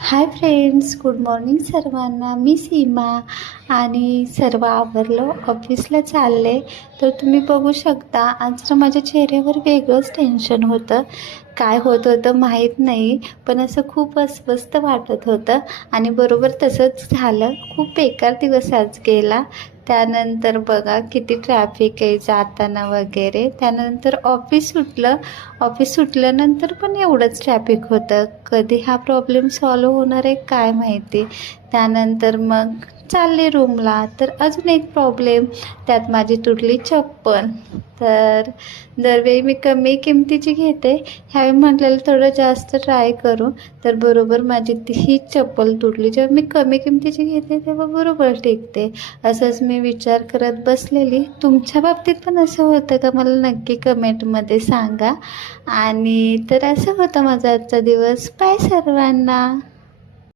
Hi friends, good morning सर्वांना. मी सीमा आणि सर्व आवरलं, ऑफिसला चालले. तर तुम्ही बघू शकता आज तर माझ्या चेहऱ्यावर वेगळंच टेन्शन होतं. काय होत होतं माहीत नाही, पण असं खूप अस्वस्थ वाटत होतं आणि बरोबर तसंच झालं. खूप बेकार दिवस आज गेला. त्यानंतर बघा किती ट्रॅफिक आहे जाताना वगैरे. त्यानंतर ऑफिस सुटल्यानंतर पण एवढंच ट्रॅफिक होतं. कधी हा प्रॉब्लेम सॉल्व होणार आहे काय माहिती. त्यानंतर मग चालले रूमला, तर अजून एक प्रॉब्लेम, त्यात माझी तुटली चप्पल. तर दरवेळी मी कमी किमतीची घेते, ह्यावेळी म्हटलेलं थोडं जास्त ट्राय करू. तर बरोबर माझी ही चप्पल तुटली. जेव्हा मी कमी किमतीची घेते तेव्हा बरोबर टिकते. असंच मी विचार करत बसलेली. तुमच्या बाबतीत पण असं होतं का, मला नक्की कमेंटमध्ये सांगा. आणि तर असं होतं माझा आजचा दिवस. बाय सर्वांना.